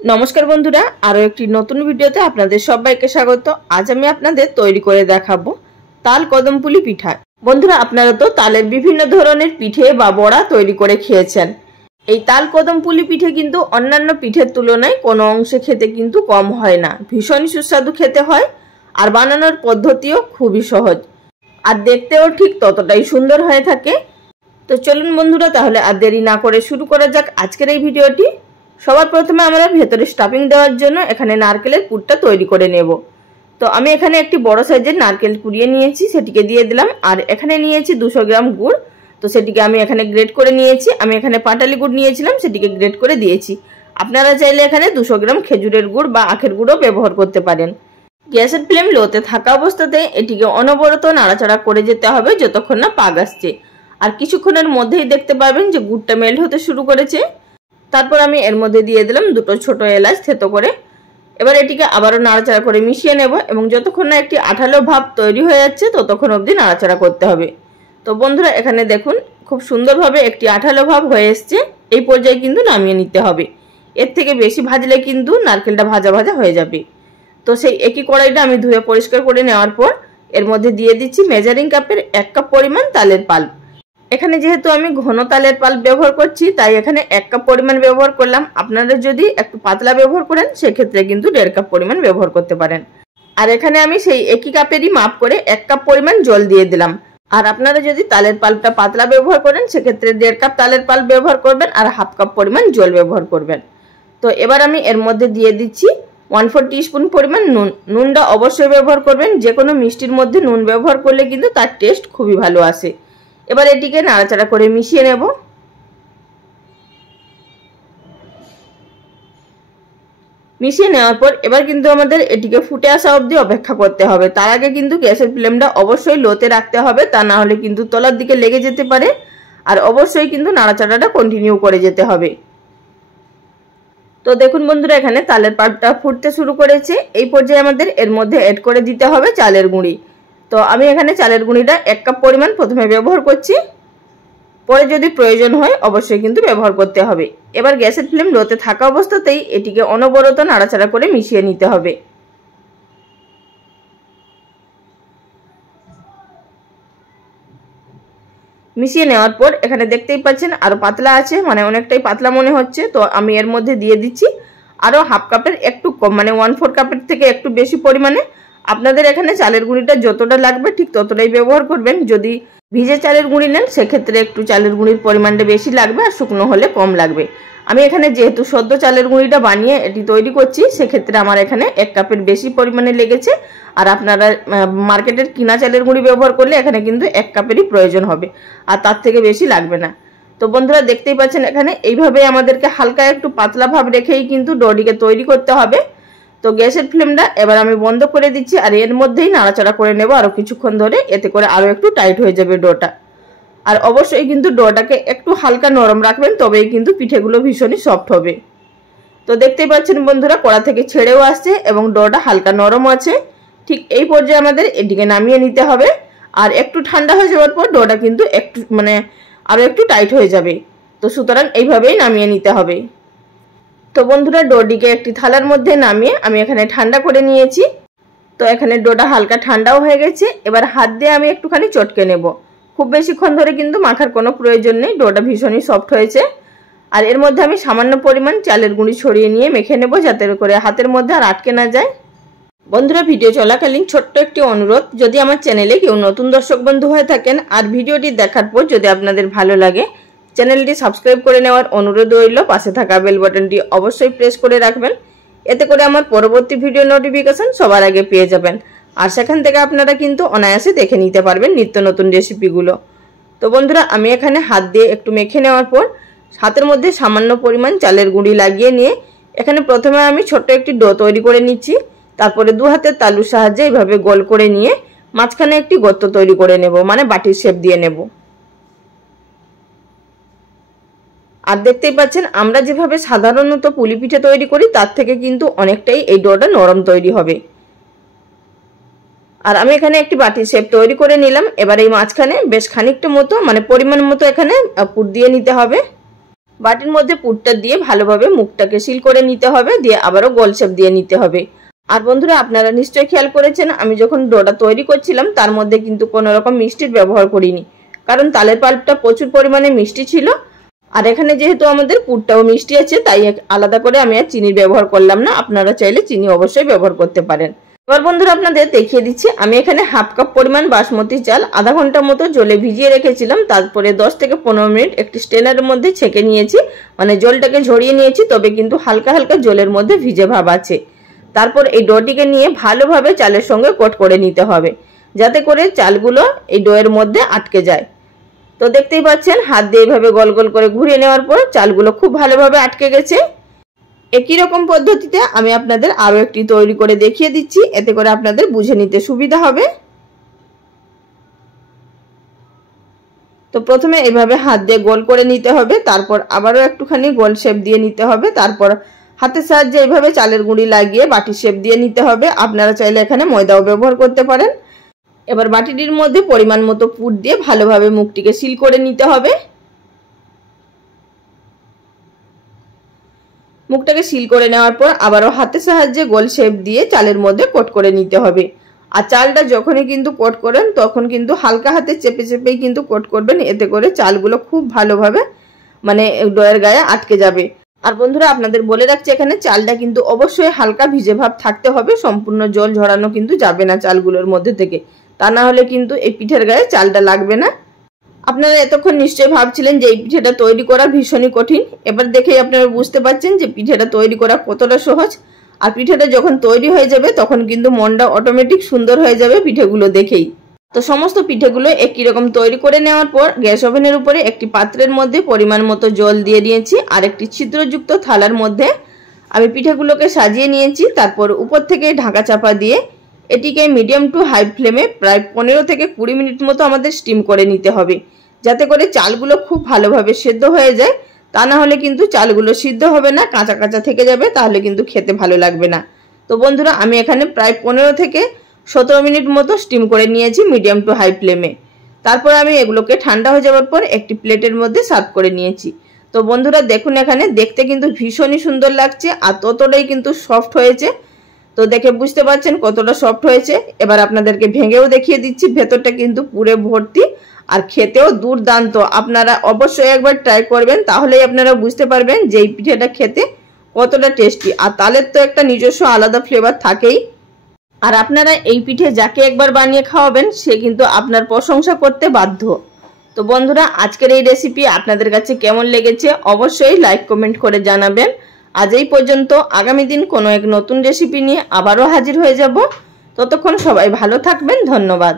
नमस्कार बंधुरा आरो एकटी नतून भिडियोते आपनादेर सबाइके स्वागत। आज आमि आपनादेर तैरी करे देखाबो ताल कदमपुली पिठा। बंधुरा आपनारा तो तालेर विभिन्न धरनेर पिठे बा बड़ा तैरी करे खेयेछेन। এই তাল কদমপুলি পিঠে কিন্তু অন্যান্য পিঠের তুলনায় কোনো অংশে খেতে কিন্তু কম হয় না, ভীষণ সুস্বাদু খেতে হয় আর বানানোর পদ্ধতিও খুবই সহজ আর দেখতেও ঠিক ততটাই সুন্দর হয়ে থাকে। তো চলুন বন্ধুরা তাহলে আর দেরি না করে শুরু করা যাক আজকের এই ভিডিওটি। সবার প্রথমে আমরা ভেতরে স্টাফিং দেওয়ার জন্য এখানে নারকেলের পুরটা তৈরি করে নেব। তো আমি এখানে একটি বড় সাইজের নারকেল কুড়িয়ে নিয়েছি, সেটিকে দিয়ে দিলাম। আর এখানে নিয়েছি 200 গ্রাম গুড়, তো সেটিকে আমি এখানে গ্রেট করে নিয়েছি। আমি এখানে পাটালি গুড় নিয়েছিলাম, সেটিকে গ্রেট করে দিয়েছি। আপনারা চাইলে এখানে 200 গ্রাম খেজুরের গুড় বা আখের গুড়ও ব্যবহার করতে পারেন। গ্যাসের ফ্লেম লোতে থাকা অবস্থাতে এটিকে অনবরত নাড়াচাড়া করে যেতে হবে যতক্ষণ না পাক আসছে। আর কিছুক্ষণের মধ্যেই দেখতে পাবেন যে গুড়টা মেল্ট হতে শুরু করেছে। তারপর আমি এর মধ্যে দিয়ে দিলাম দুটো ছোট এলাচ থেতো করে। এবার এটিকে আবারও নাড়াচাড়া করে মিশিয়ে নেব এবং যতক্ষণ না একটি আঠালো ভাব তৈরি হয়ে যাচ্ছে ততক্ষণ অবধি নাড়াচাড়া করতে হবে। তো বন্ধুরা এখানে দেখুন খুব সুন্দরভাবে একটি আঠালো ভাব হয়ে এসছে। এই পর্যায়ে কিন্তু নামিয়ে নিতে হবে, এর থেকে বেশি ভাজলে কিন্তু নারকেলটা ভাজা ভাজা হয়ে যাবে। তো সেই একই কড়াইটা আমি ধুয়ে পরিষ্কার করে নেওয়ার পর এর মধ্যে দিয়ে দিচ্ছি মেজারিং কাপের 1 কাপ পরিমাণ তালের পাল্প। এখানে যেহেতু আমি ঘন তালের পাল্প ব্যবহার করছি তাই এখানে 1 কাপ পরিমাণ ব্যবহার করলাম। আপনারা যদি একটু পাতলা ব্যবহার করেন সেক্ষেত্রে কিন্তু 1.5 কাপ পরিমাণ ব্যবহার করতে পারেন। আর এখানে আমি সেই একই কাপেরই মাপ করে 1 কাপ পরিমাণ জল দিয়ে দিলাম। আর আপনারা যদি তালের পাল্পটা পাতলা ব্যবহার করেন সেক্ষেত্রে 1.5 কাপ তালের পাল্প ব্যবহার করবেন আর 1/2 কাপ পরিমাণ জল ব্যবহার করবেন। তো এবার আমি এর মধ্যে দিয়ে দিচ্ছি 1/4 টিস্পুন পরিমাণ নুন। নুনটা অবশ্যই ব্যবহার করবেন, যে কোনো মিষ্টির মধ্যে নুন ব্যবহার করলে কিন্তু তার টেস্ট খুবই ভালো আসে। এবার এটিকে নাড়াচাড়া করে মিশিয়ে নেব। মিশিয়ে নেওয়ার পর এবার কিন্তু আমাদের এটিকে ফুটে আসা অবধি অপেক্ষা করতে হবে। তার আগে কিন্তু গ্যাসের ফ্লেমটা অবশ্যই লোতে রাখতে হবে, তা না হলে কিন্তু তলার দিকে লেগে যেতে পারে। আর অবশ্যই কিন্তু নাড়াচাড়াটা কন্টিনিউ করে যেতে হবে। তো দেখুন বন্ধুরা এখানে তালের পাল্পটা ফুটতে শুরু করেছে। এই পর্যায়ে আমাদের এর মধ্যে অ্যাড করে দিতে হবে চালের গুঁড়ি। তো আমি এখানে চালের গুঁড়িটা 1 কাপ পরিমাণ প্রথমে ব্যবহার করছি, পরে যদি প্রয়োজন হয় অবশ্যই কিন্তু ব্যবহার করতে হবে। এবার গ্যাসের ফ্লেম লোতে থাকা অবস্থাতেই এটিকে অনবরত নাড়াচাড়া করে মিশিয়ে নিতে হবে। মিশিয়ে নেওয়ার পর এখানে দেখতেই পাচ্ছেন আরো পাতলা আছে, মানে অনেকটাই পাতলা মনে হচ্ছে। তো আমি এর মধ্যে দিয়ে দিচ্ছি আরো 1/2 কাপের একটু কম, মানে 1/4 কাপের থেকে একটু বেশি পরিমাণে। আপনাদের এখানে চালের গুঁড়িটা যতটা লাগবে ঠিক ততটাই ব্যবহার করবেন। যদি ভিজে চালের গুঁড়ি নেন সেক্ষেত্রে একটু চালের গুঁড়ির পরিমাণটা বেশি লাগবে আর শুকনো হলে কম লাগবে। আমি এখানে যেহেতু সদ্য চালের গুঁড়িটা বানিয়ে এটি তৈরি করছি সেক্ষেত্রে আমার এখানে 1 কাপের বেশি পরিমাণে লেগেছে। আর আপনারা মার্কেটের কিনা চালের গুঁড়ি ব্যবহার করলে এখানে কিন্তু 1 কাপেরই প্রয়োজন হবে, আর তার থেকে বেশি লাগবে না। তো বন্ধুরা দেখতেই পাচ্ছেন এখানে এইভাবে আমাদেরকে হালকা একটু পাতলা ভাব রেখেই কিন্তু ডোটিকে তৈরি করতে হবে। তো গ্যাসের ফ্লেমটা এবার আমি বন্ধ করে দিচ্ছি আর এর মধ্যেই নাড়াচাড়া করে নেব আরো কিছুক্ষণ ধরে, এতে করে আরো একটু টাইট হয়ে যাবে ডোটা। আর অবশ্যই কিন্তু ডোটাকে একটু হালকা নরম রাখবেন, তবেই কিন্তু পিঠেগুলো ভীষণই সফট হবে। তো দেখতেই পাচ্ছেন বন্ধুরা কড়া থেকে ছেড়েও আসছে এবং ডোটা হালকা নরম আছে। ঠিক এই পর্যায়ে আমাদের এটিকে নামিয়ে নিতে হবে। আর একটু ঠান্ডা হয়ে যাওয়ার পর ডোটা কিন্তু একটু আরো একটু টাইট হয়ে যাবে। তো সুতরাং এইভাবেই নামিয়ে নিতে হবে। তো বন্ধুরা ডোটিকে একটি থালার মধ্যে নামিয়ে আমি এখানে ঠান্ডা করে নিয়েছি। তো এখানে ডোটা হালকা ঠান্ডাও হয়ে গেছে। এবার হাত দিয়ে আমি একটুখানি চটকে নেব। খুব বেশিক্ষণ ধরে কিন্তু মাখার কোনো প্রয়োজন নেই, ডোটা ভীষণই সফট হয়েছে। আর এর মধ্যে আমি সামান্য পরিমাণ চালের গুঁড়ি ছড়িয়ে নিয়ে মেখে নেব যাতে করে হাতের মধ্যে আর আটকে না যায়। বন্ধুরা ভিডিও চলাকালীন ছোট্ট একটি অনুরোধ, যদি আমার চ্যানেলে কেউ নতুন দর্শক বন্ধু হয়ে থাকেন আর ভিডিওটি দেখার পর যদি আপনাদের ভালো লাগে চ্যানেলটি সাবস্ক্রাইব করে নেওয়ার অনুরোধ রইল। পাশে থাকা বেল বাটনটি অবশ্যই প্রেস করে রাখবেন, এতে করে আমার পরবর্তী ভিডিও নোটিফিকেশন সবার আগে পেয়ে যাবেন। আর সেখান থেকে আপনারা কিন্তু অনায়াসে দেখে নিতে পারবেন নিত্য নতুন রেসিপিগুলো। তো বন্ধুরা আমি এখানে হাত দিয়ে একটু মেখে নেওয়ার পর হাতের মধ্যে সামান্য পরিমাণ চালের গুঁড়ি লাগিয়ে নিয়ে এখানে প্রথমে আমি ছোট্ট একটি ডো তৈরি করে নিচ্ছি। তারপরে 2 হাতের তালুর সাহায্যে এইভাবে গোল করে নিয়ে মাঝখানে একটি গর্ত তৈরি করে নেব, মানে বাটির শেপ দিয়ে নেব। আর দেখতেই পাচ্ছেন আমরা যেভাবে সাধারণত পুলি পিঠে তৈরি করি তার থেকে কিন্তু অনেকটাই এই ডোটা নরম তৈরি হবে। আর আমি এখানে একটি বাটির শেপ তৈরি করে নিলাম। এবার এই মাঝখানে বেশ খানিকটা মতো, মানে পরিমাণ মতো এখানে পুর দিয়ে নিতে হবে। বাটির মধ্যে পুরটা দিয়ে ভালোভাবে মুখটাকে সিল করে নিতে হবে, দিয়ে আবারও গোল শেপ দিয়ে নিতে হবে। আর বন্ধুরা আপনারা নিশ্চয়ই খেয়াল করেছেন আমি যখন ডোটা তৈরি করছিলাম তার মধ্যে কিন্তু কোনো রকম মিষ্টির ব্যবহার করিনি, কারণ তালের পাল্পটা প্রচুর পরিমাণে মিষ্টি ছিল। আর এখানে যেহেতু আমাদের পুরটাও মিষ্টি আছে তাই আলাদা করে আমি আর চিনির ব্যবহার করলাম না। আপনারা চাইলে চিনি অবশ্যই ব্যবহার করতে পারেন। এবার বন্ধুরা আপনাদের দেখিয়ে দিচ্ছি, আমি এখানে হাফ কাপ পরিমাণ বাসমতি চাল আধা ঘন্টা মতো জলে ভিজিয়ে রেখেছিলাম। তারপরে 10 থেকে 15 মিনিট একটি স্ট্রেনারের মধ্যে ছেঁকে নিয়েছি, মানে জলটাকে ঝরিয়ে নিয়েছি, তবে কিন্তু হালকা হালকা জলের মধ্যে ভিজে ভাব আছে। তারপর এই ডোটিকে নিয়ে ভালোভাবে চালের সঙ্গে কোট করে নিতে হবে, যাতে করে চালগুলো এই ডোয়ের মধ্যে আটকে যায়। তো দেখতেই পাচ্ছেন হাত দিয়ে এইভাবে গোল গোল করে ঘুরিয়ে নেওয়ার পর চালগুলো খুব ভালোভাবে আটকে গেছে। একই রকম পদ্ধতিতে আমি আপনাদের আরো একটি তৈরি করে দেখিয়ে দিচ্ছি, এতে করে আপনাদের বুঝে নিতে সুবিধা হবে। তো প্রথমে এভাবে হাত দিয়ে গোল করে নিতে হবে, তারপর আবারও একটুখানি গোল শেপ দিয়ে নিতে হবে, তারপর হাতের সাহায্যে এইভাবে চালের গুঁড়ি লাগিয়ে বাটি শেপ দিয়ে নিতে হবে। আপনারা চাইলে এখানে ময়দাও ব্যবহার করতে পারেন। এবার বাটিটির মধ্যে পরিমাণ মতো পুর দিয়ে ভালোভাবে মুখটিকে সিল করে নিতে হবে। মুখটাকে সিল করে নেওয়ার পর আবারও হাতের সাহায্যে গোল শেপ দিয়ে চালের মধ্যে কোট করে নিতে হবে। আর চালটা যখনই কিন্তু কোট করেন তখন কিন্তু হালকা হাতে চেপে চেপেই কিন্তু কোট করবেন, এতে করে চালগুলো খুব ভালোভাবে মানে ডোয়ের গায়ে আটকে যাবে। আর বন্ধুরা আপনাদের বলে রাখছি এখানে চালটা কিন্তু অবশ্যই হালকা ভিজে ভাব থাকতে হবে, সম্পূর্ণ জল ঝরানো কিন্তু যাবে না চালগুলোর মধ্যে থেকে, তা না হলে কিন্তু এই পিঠের গায়ে চালটা লাগবে না। আপনারা এতক্ষণ নিশ্চয়ই ভাবছিলেন যে এই পিঠেটা তৈরি করা ভীষণই কঠিন, এবার দেখেই আপনারা বুঝতে পারছেন যে পিঠেটা তৈরি করা কতটা সহজ। আর পিঠেটা যখন তৈরি হয়ে যাবে তখন কিন্তু মনটা অটোমেটিক সুন্দর হয়ে যাবে পিঠেগুলো দেখেই। তো সমস্ত পিঠেগুলো একই রকম তৈরি করে নেওয়ার পর গ্যাস ওভেনের উপরে একটি পাত্রের মধ্যে পরিমাণ মতো জল দিয়ে দিয়েছি, আর একটি ছিদ্রযুক্ত থালার মধ্যে আমি পিঠেগুলোকে সাজিয়ে নিয়েছি। তারপর উপর থেকে ঢাকা চাপা দিয়ে এটিকে মিডিয়াম টু হাই ফ্লেমে প্রায় 15 থেকে 20 মিনিট মতো আমাদের স্টিম করে নিতে হবে, যাতে করে চালগুলো খুব ভালোভাবে সেদ্ধ হয়ে যায়। তা না হলে কিন্তু চালগুলো সিদ্ধ হবে না, কাঁচা কাঁচা থেকে যাবে, তাহলে কিন্তু খেতে ভালো লাগবে না। তো বন্ধুরা আমি এখানে প্রায় 15 থেকে 17 মিনিট মতো স্টিম করে নিয়েছি মিডিয়াম টু হাই ফ্লেমে। তারপর আমি এগুলোকে ঠান্ডা হয়ে যাওয়ার পর একটি প্লেটের মধ্যে সার্ভ করে নিয়েছি। তো বন্ধুরা দেখুন এখানে দেখতে কিন্তু ভীষণই সুন্দর লাগছে, আর ততটাই কিন্তু সফট হয়েছে। তো দেখে বুঝতে পারছেন কতটা সফট হয়েছে। এবার আপনাদেরকে ভেঙেও দেখিয়ে দিচ্ছি, ভেতরটা কিন্তু পুরো ভর্তি, আর খেতেও দুর্দান্ত। আপনারা অবশ্যই একবার ট্রাই করবেন, তাহলেই আপনারা বুঝতে পারবেন যে এই পিঠেটা খেতে কতটা টেস্টি। আর তালের তো একটা নিজস্ব আলাদা ফ্লেভার থাকেই। আর আপনারা এই পিঠে যাকে একবার বানিয়ে খাওয়াবেন সে কিন্তু আপনার প্রশংসা করতে বাধ্য। তো বন্ধুরা আজকের এই রেসিপি আপনাদের কাছে কেমন লেগেছে অবশ্যই লাইক কমেন্ট করে জানাবেন। আজ এই পর্যন্ত, আগামী দিন কোনো এক নতুন রেসিপি নিয়ে আবারও হাজির হয়ে যাব। ততক্ষণ সবাই ভালো থাকবেন, ধন্যবাদ।